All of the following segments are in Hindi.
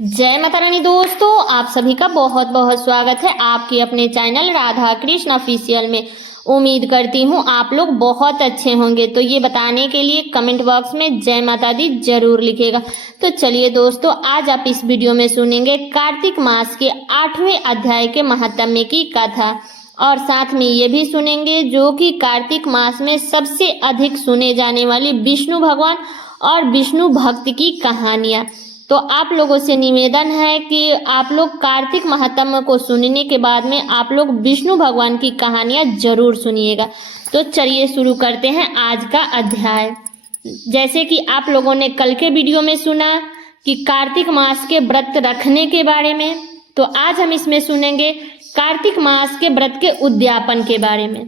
जय माता रानी दोस्तों, आप सभी का बहुत बहुत स्वागत है आपके अपने चैनल राधा कृष्ण ऑफिशियल में। उम्मीद करती हूँ आप लोग बहुत अच्छे होंगे। तो ये बताने के लिए कमेंट बॉक्स में जय माता दी जरूर लिखिएगा। तो चलिए दोस्तों, आज आप इस वीडियो में सुनेंगे कार्तिक मास के 8वें अध्याय के महात्म्य की कथा, और साथ में ये भी सुनेंगे जो कि कार्तिक मास में सबसे अधिक सुने जाने वाली विष्णु भगवान और विष्णु भक्त की कहानियाँ। तो आप लोगों से निवेदन है कि आप लोग कार्तिक महात्म्य को सुनने के बाद में आप लोग विष्णु भगवान की कहानियां जरूर सुनिएगा। तो चलिए शुरू करते हैं आज का अध्याय। जैसे कि आप लोगों ने कल के वीडियो में सुना कि कार्तिक मास के व्रत रखने के बारे में, तो आज हम इसमें सुनेंगे कार्तिक मास के व्रत के उद्यापन के बारे में।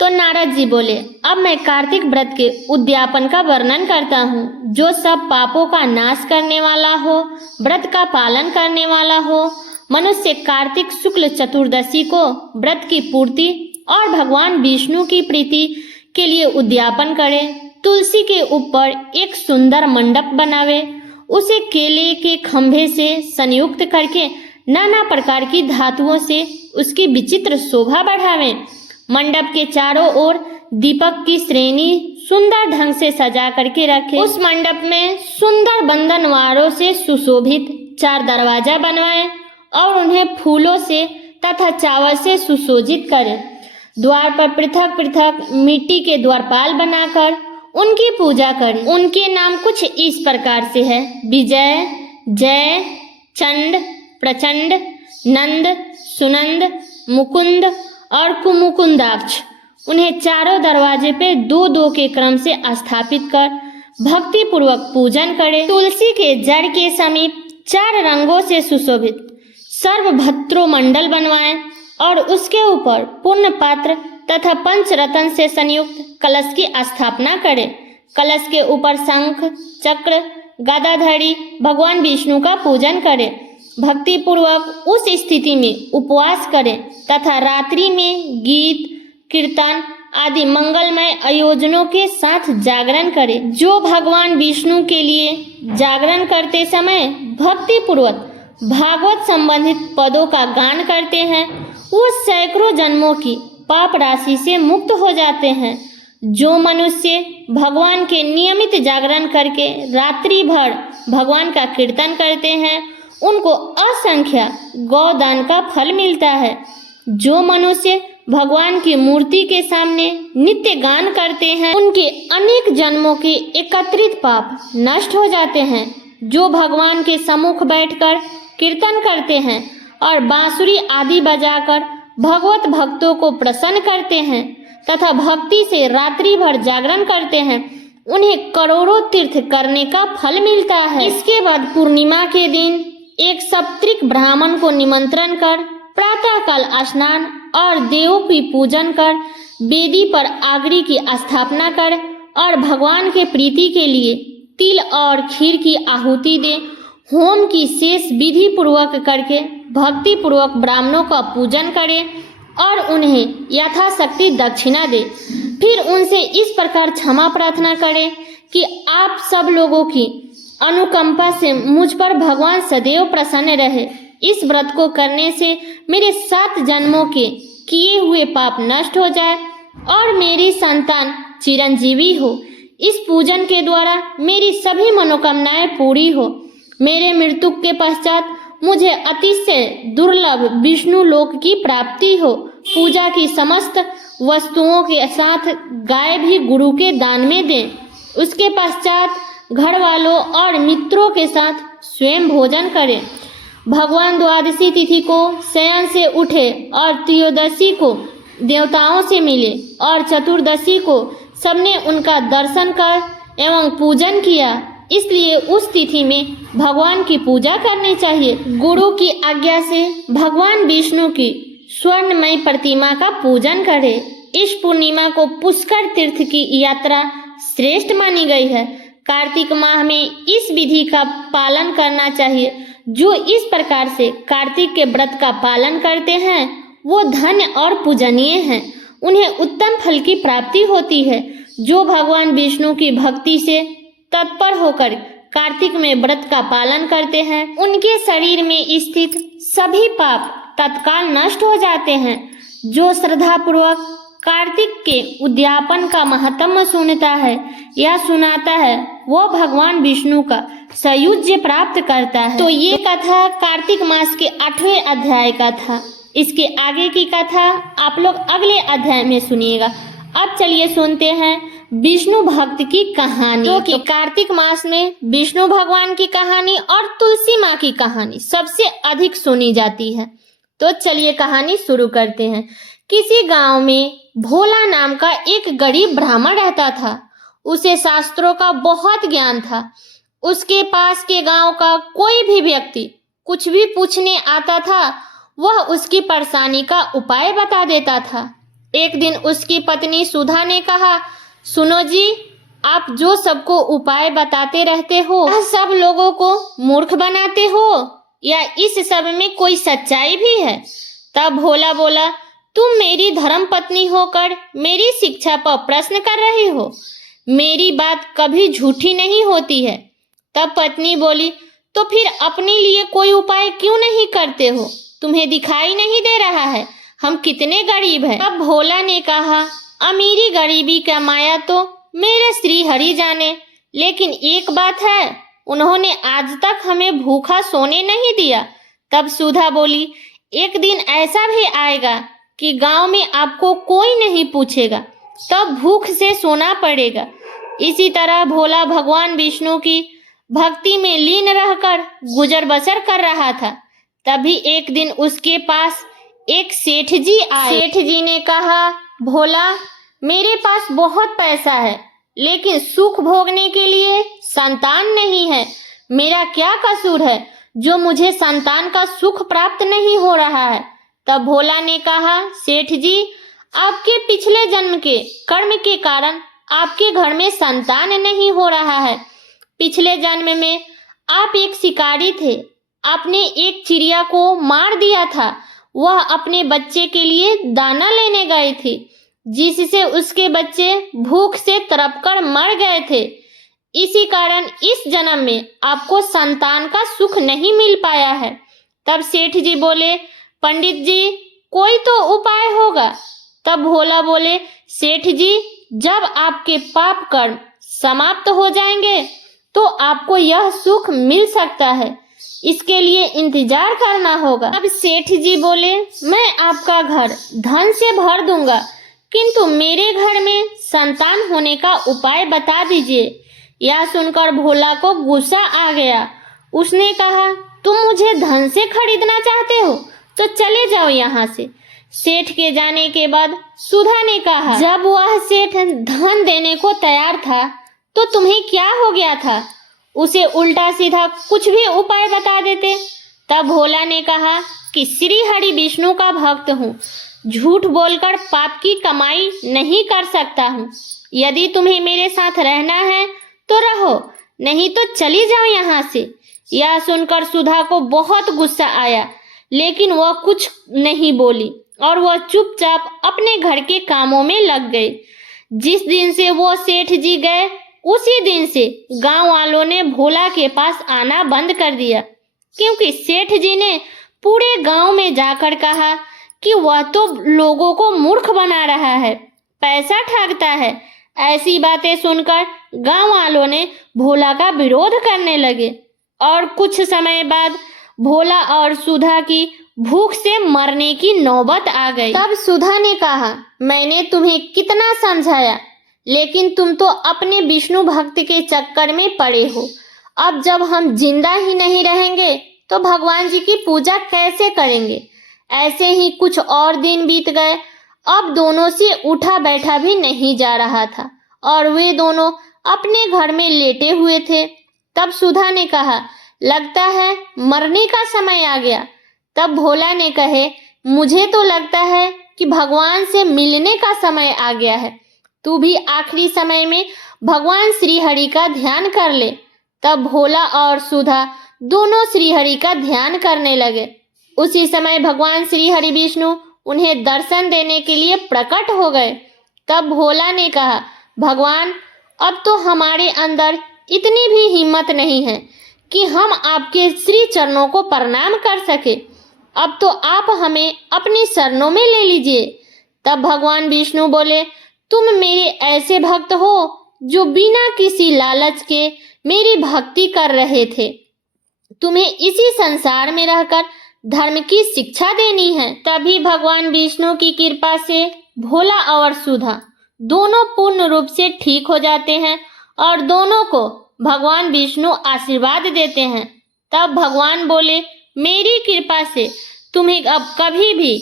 तो नारद जी बोले, अब मैं कार्तिक व्रत के उद्यापन का वर्णन करता हूँ, जो सब पापों का नाश करने वाला हो, व्रत का पालन करने वाला हो। मनुष्य कार्तिक शुक्ल चतुर्दशी को व्रत की पूर्ति और भगवान विष्णु की प्रीति के लिए उद्यापन करे। तुलसी के ऊपर एक सुंदर मंडप बनावे, उसे केले के खंभे से संयुक्त करके नाना प्रकार की धातुओं से उसकी विचित्र शोभा बढ़ावे। मंडप के चारों ओर दीपक की श्रेणी सुंदर ढंग से सजा करके रखे। उस मंडप में सुंदर बंधनवारों से सुशोभित 4 दरवाजा बनवाए और उन्हें फूलों से तथा चावल से सुशोभित करे। द्वार पर पृथक पृथक मिट्टी के द्वारपाल बनाकर उनकी पूजा करें। उनके नाम कुछ इस प्रकार से है: विजय, जय, चंड, प्रचंड, नंद, सुनंद, मुकुंद और कुमुकुंदाक्ष। उन्हें चारों दरवाजे पे 2-2 के क्रम से स्थापित कर भक्ति पूर्वक पूजन करें। तुलसी के जड़ के समीप 4 रंगों से सुशोभित सर्वभत्रो मंडल बनवाएं और उसके ऊपर पुण्य पात्र तथा पंचरत्न से संयुक्त कलश की स्थापना करें। कलश के ऊपर शंख, चक्र, गदाधरी भगवान विष्णु का पूजन करें। भक्ति पूर्वक उस स्थिति में उपवास करें तथा रात्रि में गीत, कीर्तन आदि मंगलमय आयोजनों के साथ जागरण करें। जो भगवान विष्णु के लिए जागरण करते समय भक्ति पूर्वक भागवत संबंधित पदों का गान करते हैं, वो सैकड़ों जन्मों की पाप राशि से मुक्त हो जाते हैं। जो मनुष्य भगवान के नियमित जागरण करके रात्रि भर भगवान का कीर्तन करते हैं, उनको असंख्य गौदान का फल मिलता है। जो मनुष्य भगवान की मूर्ति के सामने नित्य गान करते हैं, उनके अनेक जन्मों के एकत्रित पाप नष्ट हो जाते हैं। जो भगवान के सम्मुख बैठकर कीर्तन करते हैं और बांसुरी आदि बजाकर भगवत भक्तों को प्रसन्न करते हैं तथा भक्ति से रात्रि भर जागरण करते हैं, उन्हें करोड़ों तीर्थ करने का फल मिलता है। इसके बाद पूर्णिमा के दिन एक सप्तऋक ब्राह्मण को निमंत्रण कर प्रातः काल स्नान और देवों की पूजन कर वेदी पर आगरी की स्थापना कर और भगवान के प्रीति के लिए तिल और खीर की आहुति दे। होम की शेष विधि पूर्वक करके भक्ति पूर्वक ब्राह्मणों का पूजन करे और उन्हें यथाशक्ति दक्षिणा दे। फिर उनसे इस प्रकार क्षमा प्रार्थना करे कि आप सब लोगों की अनुकंपा से मुझ पर भगवान सदैव प्रसन्न रहे। इस व्रत को करने से मेरे 7 जन्मों के किए हुए पाप नष्ट हो जाए और मेरी संतान चिरंजीवी हो। इस पूजन के द्वारा मेरी सभी मनोकामनाएं पूरी हो। मेरे मृत्यु के पश्चात मुझे अतिशय दुर्लभ विष्णु लोक की प्राप्ति हो। पूजा की समस्त वस्तुओं के साथ गाय भी गुरु के दान में दें। उसके पश्चात घर वालों और मित्रों के साथ स्वयं भोजन करें। भगवान द्वादशी तिथि को शयन से उठे और त्रयोदशी को देवताओं से मिले और चतुर्दशी को सबने उनका दर्शन कर एवं पूजन किया। इसलिए उस तिथि में भगवान की पूजा करनी चाहिए। गुरु की आज्ञा से भगवान विष्णु की स्वर्णमय प्रतिमा का पूजन करें। इस पूर्णिमा को पुष्कर तीर्थ की यात्रा श्रेष्ठ मानी गई है। कार्तिक माह में इस विधि का पालन करना चाहिए। जो इस प्रकार से कार्तिक के व्रत का पालन करते हैं, वो धन्य और पूजनीय हैं। उन्हें उत्तम फल की प्राप्ति होती है। जो भगवान विष्णु की भक्ति से तत्पर होकर कार्तिक में व्रत का पालन करते हैं उनके शरीर में स्थित सभी पाप तत्काल नष्ट हो जाते हैं। जो श्रद्धापूर्वक कार्तिक के उद्यापन का महत्व सुनता है या सुनाता है वो भगवान विष्णु का सायुज्य प्राप्त करता है। तो ये कथा कार्तिक मास के 8वें अध्याय का था। इसके आगे की कथा आप लोग अगले अध्याय में सुनिएगा। अब चलिए सुनते हैं विष्णु भक्त की कहानी। तो कि कार्तिक मास में विष्णु भगवान की कहानी और तुलसी माँ की कहानी सबसे अधिक सुनी जाती है। तो चलिए कहानी शुरू करते हैं। किसी गांव में भोला नाम का एक गरीब ब्राह्मण रहता था। उसे शास्त्रों का बहुत ज्ञान था। उसके पास के गांव का कोई भी व्यक्ति कुछ भी पूछने आता था वह उसकी परेशानी का उपाय बता देता था। एक दिन उसकी पत्नी सुधा ने कहा, सुनो जी, आप जो सबको उपाय बताते रहते हो सब लोगों को मूर्ख बनाते हो या इस सब में कोई सच्चाई भी है? तब भोला बोला, तुम मेरी धर्म पत्नी होकर मेरी शिक्षा पर प्रश्न कर रही हो। मेरी बात कभी झूठी नहीं होती है। तब पत्नी बोली, तो फिर अपने लिए कोई उपाय क्यों नहीं करते हो? तुम्हें दिखाई नहीं दे रहा है हम कितने गरीब हैं? तब भोला ने कहा, अमीरी गरीबी का माया तो मेरे श्री हरि जाने, लेकिन एक बात है, उन्होंने आज तक हमें भूखा सोने नहीं दिया। तब सुधा बोली, एक दिन ऐसा भी आएगा कि गांव में आपको कोई नहीं पूछेगा, तब भूख से सोना पड़ेगा। इसी तरह भोला भगवान विष्णु की भक्ति में लीन रहकर गुजर बसर कर रहा था। तभी एक दिन उसके पास एक सेठ जी आए। सेठ जी ने कहा, भोला, मेरे पास बहुत पैसा है लेकिन सुख भोगने के लिए संतान नहीं है। मेरा क्या कसूर है जो मुझे संतान का सुख प्राप्त नहीं हो रहा है? तब भोला ने कहा, सेठ जी, आपके पिछले जन्म के कर्म के कारण आपके घर में संतान नहीं हो रहा है। पिछले जन्म में आप एक शिकारी थे। आपने एक चिड़िया को मार दिया था। वह अपने बच्चे के लिए दाना लेने गए थे, जिससे उसके बच्चे भूख से तड़पकर मर गए थे। इसी कारण इस जन्म में आपको संतान का सुख नहीं मिल पाया है। तब सेठ जी बोले, पंडित जी, कोई तो उपाय होगा। तब भोला बोले, सेठ जी, जब आपके पाप कर्म समाप्त हो जाएंगे तो आपको यह सुख मिल सकता है। इसके लिए इंतजार करना होगा। अब सेठ जी बोले, मैं आपका घर धन से भर दूंगा, किंतु मेरे घर में संतान होने का उपाय बता दीजिए। यह सुनकर भोला को गुस्सा आ गया। उसने कहा, तुम मुझे धन से खरीदना चाहते हो तो चले जाओ यहाँ से। सेठ के जाने के बाद सुधा ने कहा, जब वह सेठ धन देने को तैयार था तो तुम्हें क्या हो गया था? उसे उल्टा सीधा कुछ भी उपाय बता देते। तब भोला ने कहा कि श्री हरि विष्णु का भक्त हूँ, झूठ बोलकर पाप की कमाई नहीं कर सकता हूँ। यदि तुम्हें मेरे साथ रहना है तो रहो, नहीं तो चली जाओ यहाँ से। यह सुनकर सुधा को बहुत गुस्सा आया, लेकिन वह कुछ नहीं बोली और वह चुपचाप अपने घर के कामों में लग गई। जिस दिन से वो सेठ जी गए उसी दिन से गांव वालों ने भोला के पास आना बंद कर दिया, क्योंकि सेठ जी ने पूरे गांव में जाकर कहा कि वह तो लोगों को मूर्ख बना रहा है, पैसा ठगता है। ऐसी बातें सुनकर गांव वालों ने भोला का विरोध करने लगे और कुछ समय बाद भोला और सुधा की भूख से मरने की नौबत आ गई। तब सुधा ने कहा, मैंने तुम्हें कितना समझाया, लेकिन तुम तो अपने विष्णु भक्त के चक्कर में पड़े हो। अब जब हम जिंदा ही नहीं रहेंगे तो भगवान जी की पूजा कैसे करेंगे? ऐसे ही कुछ और दिन बीत गए। अब दोनों से उठा बैठा भी नहीं जा रहा था और वे दोनों अपने घर में लेटे हुए थे। तब सुधा ने कहा, लगता है मरने का समय आ गया। तब भोला ने कहे, मुझे तो लगता है कि भगवान से मिलने का समय आ गया है। तू भी आखिरी समय में भगवान श्री हरि का ध्यान कर ले। तब भोला और सुधा दोनों श्री हरि का ध्यान करने लगे। उसी समय भगवान श्री हरि विष्णु उन्हें दर्शन देने के लिए प्रकट हो गए। तब भोला ने कहा, भगवान, अब तो हमारे अंदर इतनी भी हिम्मत नहीं है कि हम आपके श्री चरणों को प्रणाम कर सके। अब तो आप हमें अपने शरणों में ले लीजिए। तब भगवान विष्णु बोले, तुम मेरे ऐसे भक्त हो जो बिना किसी लालच के मेरी भक्ति कर रहे थे। तुम्हें इसी संसार में रहकर धर्म की शिक्षा देनी है। तभी भगवान विष्णु की कृपा से भोला और सुधा दोनों पूर्ण रूप से ठीक हो जाते हैं और दोनों को भगवान विष्णु आशीर्वाद देते हैं। तब भगवान बोले, मेरी कृपा से तुम्हें अब कभी भी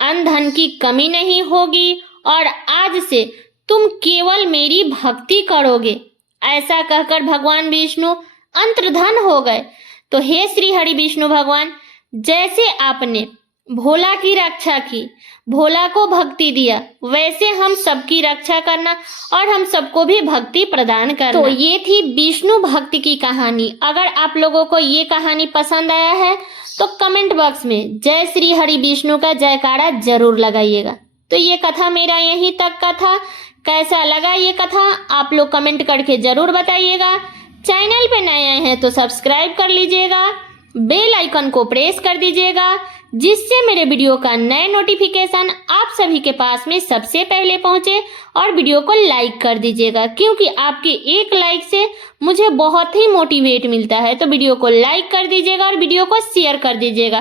अन्न धन की कमी नहीं होगी और आज से तुम केवल मेरी भक्ति करोगे। ऐसा कहकर भगवान विष्णु अंतर्धान हो गए। तो हे श्री हरि विष्णु भगवान, जैसे आपने भोला की रक्षा की, भोला को भक्ति दिया, वैसे हम सबकी रक्षा करना और हम सबको भी भक्ति प्रदान करना। तो ये थी विष्णु भक्ति की कहानी। अगर आप लोगों को ये कहानी पसंद आया है तो कमेंट बॉक्स में जय श्री हरि विष्णु का जयकारा जरूर लगाइएगा। तो ये कथा मेरा यहीं तक का था। कैसा लगा ये कथा आप लोग कमेंट करके जरूर बताइएगा। चैनल पे नए आए हैं तो सब्सक्राइब कर लीजिएगा, बेल आइकन को प्रेस कर दीजिएगा, जिससे मेरे वीडियो का नए नोटिफिकेशन आप सभी के पास में सबसे पहले पहुंचे। और वीडियो को लाइक कर दीजिएगा, क्योंकि आपके एक लाइक से मुझे बहुत ही मोटिवेट मिलता है। तो वीडियो को लाइक कर दीजिएगा और वीडियो को शेयर कर दीजिएगा,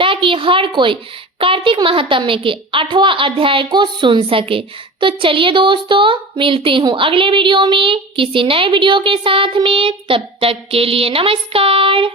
ताकि हर कोई कार्तिक महात्म्य के 8वां अध्याय को सुन सके। तो चलिए दोस्तों, मिलती हूँ अगले वीडियो में किसी नए वीडियो के साथ में। तब तक के लिए नमस्कार।